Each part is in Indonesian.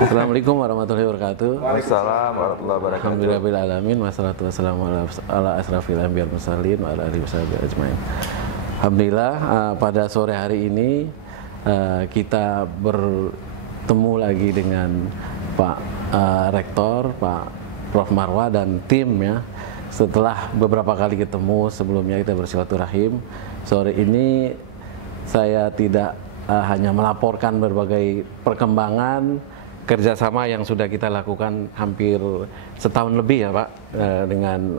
Assalamualaikum warahmatullahi wabarakatuh. Waalaikumsalam warahmatullahi wabarakatuh. Alhamdulillahirabbil alamin wassalatu wassalamu ala asrafil anbiya wal mursalin wa ala alihi washabihi ajmain. Alhamdulillah, pada sore hari ini kita bertemu lagi dengan Pak Rektor, Pak Prof Marwah dan tim ya. Setelah beberapa kali ketemu sebelumnya kita bersilaturahim, sore ini saya tidak hanya melaporkan berbagai perkembangan kerjasama yang sudah kita lakukan hampir setahun lebih ya Pak, dengan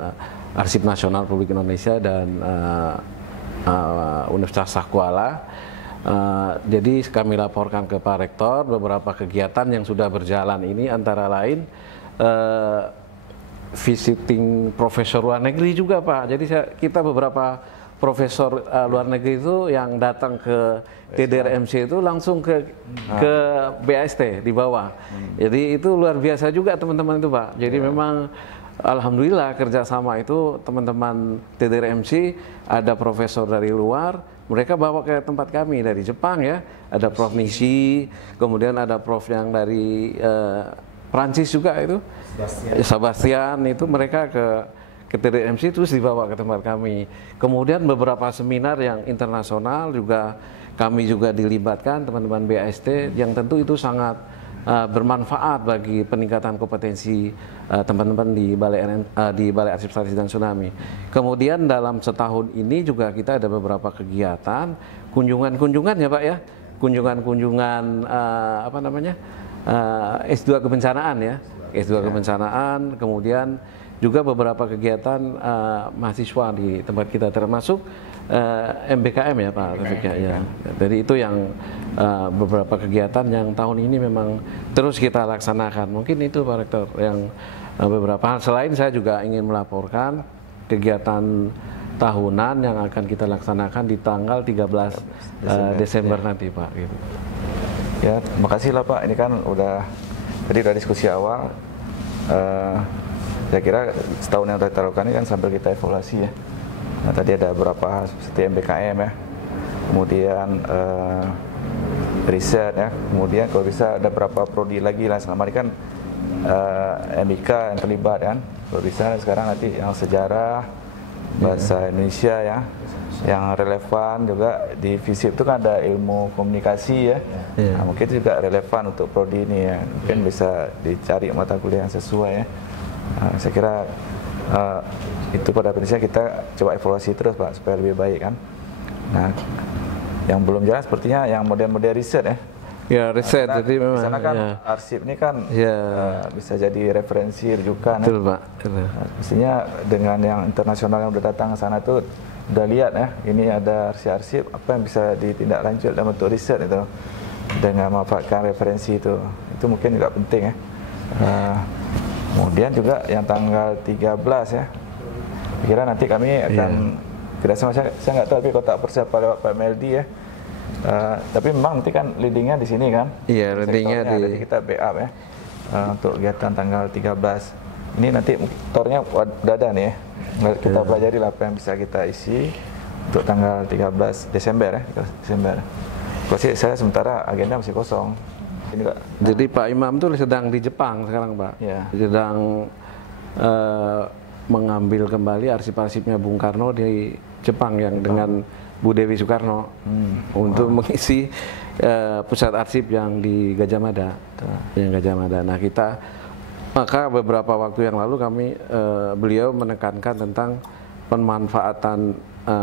Arsip Nasional Republik Indonesia dan Universitas Sakkuala. Jadi kami laporkan ke Pak Rektor beberapa kegiatan yang sudah berjalan ini, antara lain visiting profesor luar negeri juga Pak. Jadi kita beberapa profesor luar negeri itu yang datang ke TDRMC itu langsung ke BAST di bawah. Jadi itu luar biasa juga teman-teman itu Pak. Jadi memang alhamdulillah kerjasama itu teman-teman TDRMC, ada profesor dari luar, mereka bawa ke tempat kami dari Jepang ya. Ada Prof Nishi, kemudian ada Prof yang dari Prancis juga itu, Sebastian itu mereka ke TDMC terus dibawa ke tempat kami. Kemudian beberapa seminar yang internasional juga kami juga dilibatkan teman-teman BAST, yang tentu itu sangat bermanfaat bagi peningkatan kompetensi teman-teman di Balai Arsip Statistik dan Tsunami. Kemudian dalam setahun ini juga kita ada beberapa kegiatan kunjungan ya Pak ya, kunjungan S2 kebencanaan ya, S2 kebencanaan, kemudian juga beberapa kegiatan mahasiswa di tempat kita, termasuk MBKM ya Pak Taufik ya. Jadi itu yang beberapa kegiatan yang tahun ini memang terus kita laksanakan. Mungkin itu Pak Rektor yang beberapa hal. Selain saya juga ingin melaporkan kegiatan tahunan yang akan kita laksanakan di tanggal 13 Desember nanti Pak. Gitu. Ya, makasih lah Pak. Ini kan tadi udah diskusi awal. Saya kira setahun yang kita lakukan ini kan sambil kita evaluasi ya. Nah, tadi ada beberapa hal seperti MBKM ya, kemudian riset ya, kemudian kalau bisa ada beberapa prodi lagi lah. Selama ini kan MIK yang terlibat kan, kalau bisa sekarang nanti yang sejarah, bahasa Indonesia ya, yang relevan juga di FISIP itu kan ada ilmu komunikasi ya. Nah, mungkin juga relevan untuk prodi ini ya, mungkin bisa dicari mata kuliah yang sesuai ya. Saya kira itu pada prinsipnya kita coba evaluasi terus Pak supaya lebih baik kan. Nah, yang belum jalan sepertinya yang model-model riset ya. Ya riset, jadi memang. Di sana kan arsip ini kan bisa jadi referensi rujukan. Betul Pak. Mestinya dengan yang internasional yang udah datang ke sana tuh udah lihat ya, ini ada arsip apa yang bisa ditindaklanjut dalam bentuk riset itu dengan memanfaatkan referensi itu mungkin juga penting ya. Kemudian juga yang tanggal 13 ya, kira nanti kami akan kerjasama, saya nggak tahu tapi kotak persiapan lewat Pak Meldi ya. Tapi memang nanti kan leadingnya di sini kan. Iya, leadingnya di kita backup ya untuk kegiatan tanggal 13. Ini nanti motornya udah ada nih ya. Kita pelajari lah apa yang bisa kita isi untuk tanggal 13 Desember ya. Desember. Kalau saya sementara agenda masih kosong. Jadi Pak Imam tuh sedang di Jepang sekarang Pak. Sedang mengambil kembali arsip-arsipnya Bung Karno di Jepang yang dengan Bu Dewi Soekarno untuk mengisi pusat arsip yang di Gajah Mada. Nah maka beberapa waktu yang lalu beliau menekankan tentang pemanfaatan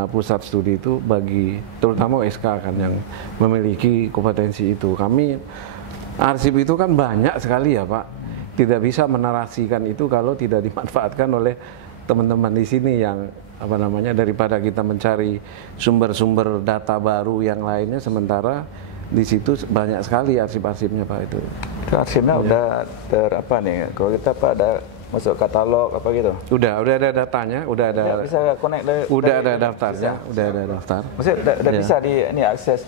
pusat studi itu bagi terutama SK kan yang memiliki kompetensi itu. Arsip itu kan banyak sekali ya Pak, tidak bisa menarasikan itu kalau tidak dimanfaatkan oleh teman-teman di sini yang daripada kita mencari sumber-sumber data baru yang lainnya, sementara di situ banyak sekali arsip-arsipnya Pak itu. Arsipnya udah kalau kita Pak ada masuk katalog apa gitu? Udah ada datanya, udah ada. Bisa connect udah ada daftarnya, udah ada daftar. Maksudnya udah bisa akses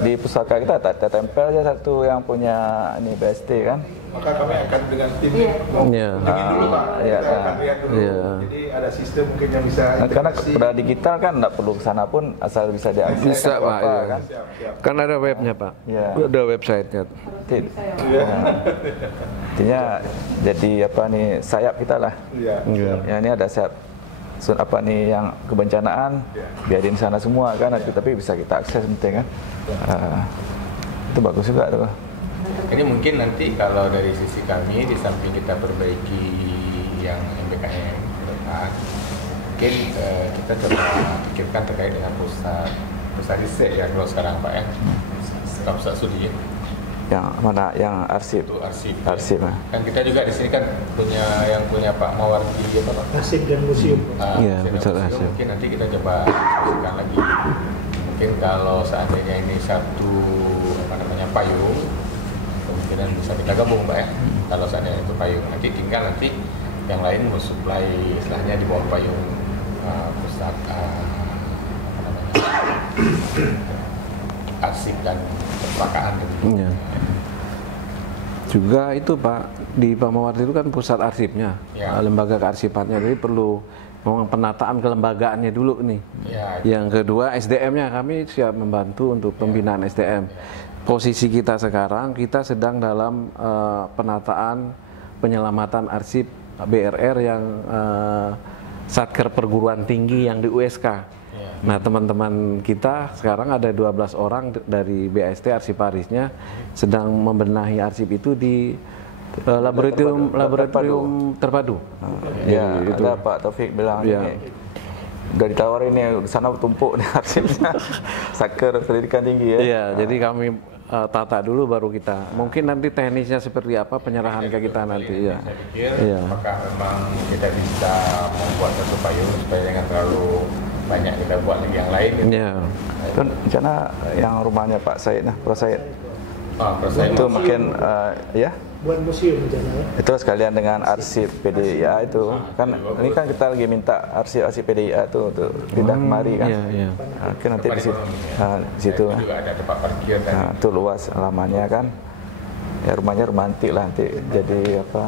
di pusaka kita tak tempel aja satu yang punya ini BST kan. Maka kami akan dengan tim Iya. bikin dulu Pak. Iya, Kita akan lihat dulu. Iya. Jadi ada sistem mungkin yang bisa Karena integrasi. pada digital kan nggak perlu kesana pun asal bisa diakses. Bisa, apa-apa, Pak, iya. kan. Siap, siap. Kan ada webnya Pak, Iya. ada websitenya. Iya. Artinya jadi apa nih sayap kita lah. Iya. Iya. Ya ini ada sayap apa nih yang kebencanaan biarin sana semua kan, tapi bisa kita akses penting kan. Itu bagus juga tuh. Ini mungkin nanti kalau dari sisi kami di samping kita perbaiki yang MBK-nya depan, mungkin kita coba pikirkan terkait dengan pusat riset ya kalau sekarang Pak ya, pusat studi ya. Yang mana yang arsip? Itu arsip. Arsip. Ya. Kan kita juga di sini kan punya Pak Mawardi apa Pak? Arsip dan museum. Iya, Museum betul, Museum. arsip. Mungkin nanti kita coba diskusikan lagi. Mungkin kalau seandainya ini satu payung, kemungkinan bisa kita gabung Pak ya. Kalau seandainya itu payung, tinggal yang lain mensuplai istilahnya di bawah payung pusat arsip dan perpustakaan. Iya. Juga itu Pak, di Pak Mawardi itu kan pusat arsipnya, Ya. lembaga kearsipannya, jadi perlu memang penataan kelembagaannya dulu nih. Ya. Yang kedua SDM-nya, kami siap membantu untuk pembinaan SDM. Posisi kita sekarang, kita sedang dalam penataan penyelamatan arsip BRR yang Satker Perguruan Tinggi yang di USK. Nah, teman-teman kita sekarang ada 12 orang dari BAST Arsiparisnya sedang membenahi arsip itu di laboratorium terpadu. Ya, Jadi, ada Pak Taufik bilang Ya. ini udah ditawarin nih sana tumpuk nih arsipnya. Saker pendidikan tinggi ya. Iya, jadi kami tata dulu baru kita. Mungkin nanti teknisnya seperti apa penyerahan ke kita nanti ya. Saya pikir Iya. apakah memang kita bisa membuat satu payung supaya jangan terlalu banyak kita buat lagi yang lain. Gitu. Iya. Itu rencana yang rumahnya Pak Said, Prof Said. Itu Itu makin ya. Buat museum rencananya. Itu sekalian dengan arsip PDIA itu kan ini kan kita lagi minta arsip PDIA itu untuk pindah kemari kan. Iya, iya. Oke nanti di situ. Di situ. juga ada tempat parkir dan Nah, itu luas halamannya kan. Ya rumahnya romantis lah nanti jadi apa?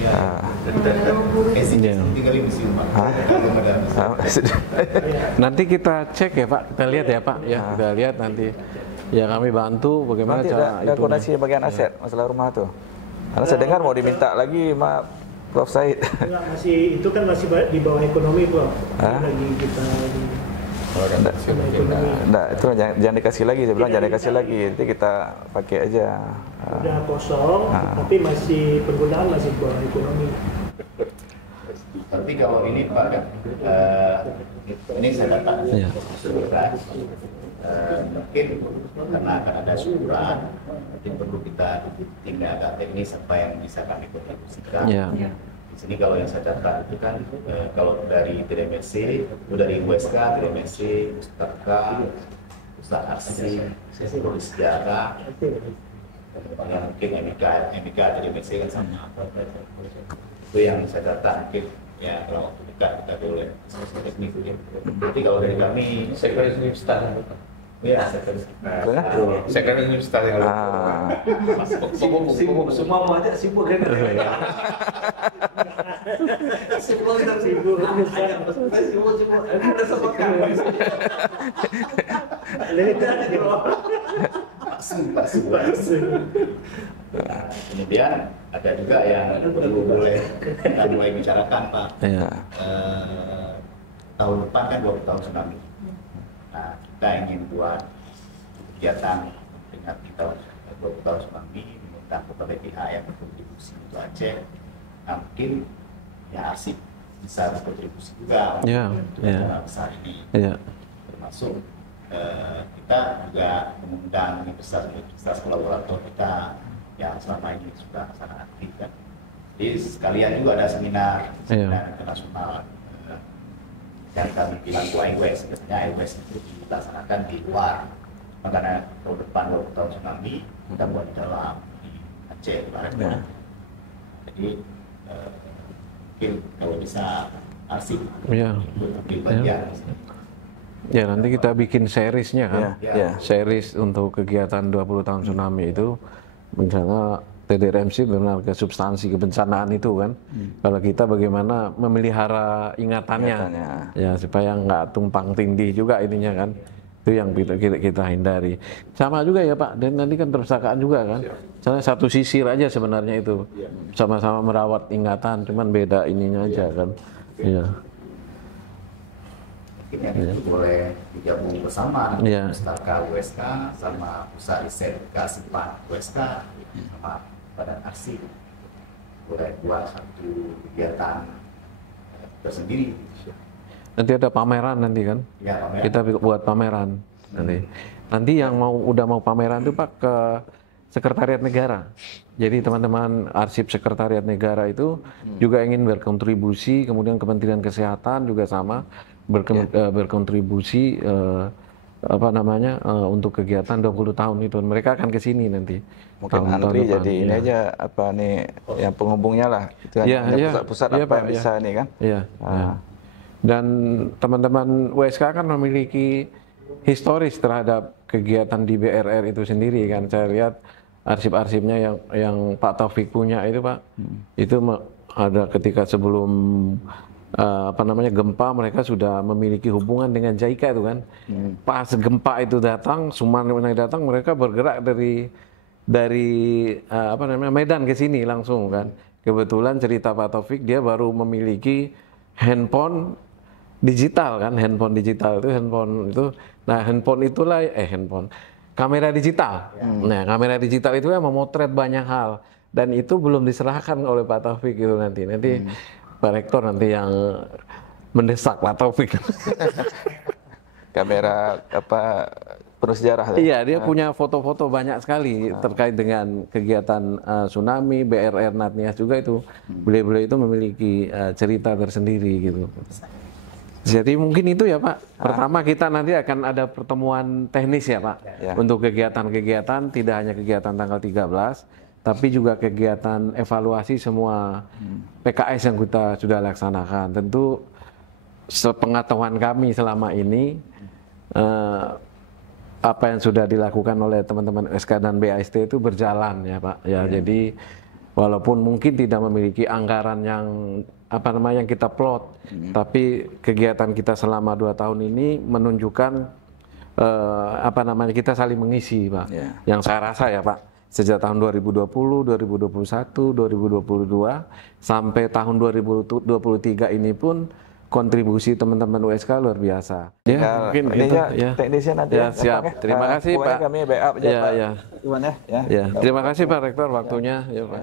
Iya. Tinggal di museum Pak. Hah? Nanti kita cek ya Pak, kita lihat ya Pak, ya kita lihat nanti. Ya kami bantu bagaimana Nanti cara ada itu. koneksi bagian aset masalah rumah tuh. Karena saya dengar mau diminta lagi sama Prof Said. Enggak, itu kan masih di bawah ekonomi Prof. Hah? Lagi kita kalau ada museum mungkin Enggak, itu jangan dikasih lagi. Saya bilang jangan dikasih lagi. Nanti kita pakai aja. udah kosong, tapi masih penggunaan masih di bawah ekonomi. Tapi kalau ini Pak, ini saya data Iya. surat. Mungkin karena akan ada surat, mungkin perlu kita tinggal agak teknis apa yang bisa kami kontribusikan. Iya. Di sini kalau yang saya catat itu kan kalau dari TDMSC, dari USK, TDMSC, Pustaka, Pusat Arsip, Sekolah Sejarah, yang mungkin MIK TDMSC kan sama. Itu yang saya catat mungkin ya kalau waktu dekat kita boleh teknik itu. Jadi kalau dari kami Sekretaris Universitas. ya sekretaris Sekretaris Universitas yang Semua mau ajak sibuk kan? Sibuk kita sibuk. Sibuk. Ada sama kami. kemudian ada juga yang perlu boleh kita mulai bicarakan Pak. Iya. Tahun depan kan 20 tahun tsunami. Nah, kita ingin buat kegiatan dengan kita 20 tahun tsunami, mengundang kepada pihak yang berkontribusi untuk Aceh. Nah, mungkin ya arsip bisa berkontribusi juga Iya, untuk iya. acara besar ini. Iya. Termasuk kita juga mengundang universitas kolaborator kita yang selama ini sudah sangat aktif kan. Jadi sekalian juga ada seminar internasional yang kami bilang IWES, sebenarnya IWES itu dilaksanakan di luar. Makanya tahun depan 20 tahun tsunami kita buat di dalam di Aceh ibaratnya. Jadi mungkin kalau bisa arsip Iya. untuk di bagian Ya, nanti kita bikin seriesnya kan. Ya. Series untuk kegiatan 20 tahun tsunami itu, misalnya TDRMC benar ke substansi kebencanaan itu kan. Kalau kita bagaimana memelihara ingatannya. Ya, supaya nggak tumpang tindih juga ininya kan. Itu yang kita hindari. Sama juga ya Pak, dan nanti kan perpustakaan juga kan. Misalnya satu sisir aja sebenarnya itu. Sama-sama merawat ingatan, cuman beda ininya aja kan. Iya. Mungkin yang itu boleh digabung bersama Iya. Pustaka USK sama Pusat Riset Kearsipan USK sama Badan Arsip boleh buat satu kegiatan tersendiri. Nanti ada pameran nanti kan. Ya, pameran. Kita buat pameran nanti. Nanti yang udah mau pameran itu Pak ke Sekretariat Negara. Jadi teman-teman arsip Sekretariat Negara itu juga ingin berkontribusi, kemudian Kementerian Kesehatan juga sama berkontribusi untuk kegiatan 20 tahun itu. Mereka akan ke sini nanti. Mungkin Andri jadi ini aja apa nih yang penghubungnya lah. Itu pusat-pusat apa Pak, yang bisa nih kan. Iya. Dan teman-teman WSK kan memiliki historis terhadap kegiatan di BRR itu sendiri kan. Saya lihat arsip-arsipnya yang Pak Taufik punya itu Pak, itu ada ketika sebelum gempa mereka sudah memiliki hubungan dengan JICA itu kan. Pas gempa itu datang, tsunami datang, mereka bergerak dari Medan ke sini langsung kan. Kebetulan cerita Pak Taufik, dia baru memiliki handphone digital kan, handphone kamera digital. Nah, kamera digital itu yang memotret banyak hal dan itu belum diserahkan oleh Pak Taufik itu nanti. Pak Rektor nanti yang mendesak Pak Taufik. Kamera penuh sejarah. Iya, dia punya foto-foto banyak sekali terkait dengan kegiatan tsunami, BRR Natnias juga itu. Beliau-beliau itu memiliki cerita tersendiri gitu. Jadi mungkin itu ya Pak. Pertama kita nanti akan ada pertemuan teknis ya Pak. Untuk kegiatan-kegiatan, tidak hanya kegiatan tanggal 13, tapi juga kegiatan evaluasi semua PKS yang kita sudah laksanakan. Tentu sepengetahuan kami selama ini, apa yang sudah dilakukan oleh teman-teman SK dan BAST itu berjalan ya Pak. Ya, jadi walaupun mungkin tidak memiliki anggaran yang yang kita plot, tapi kegiatan kita selama 2 tahun ini menunjukkan kita saling mengisi Pak. Yang saya rasa ya Pak, sejak tahun 2020, 2021, 2022 sampai tahun 2023 ini pun kontribusi teman-teman USK luar biasa. Ya, mungkin gitu ya. Teknisnya nanti. Ya, siap. Terima kasih Pak. Kami backup aja Pak. Ya. Terima kasih Pak Rektor waktunya. Ya Pak.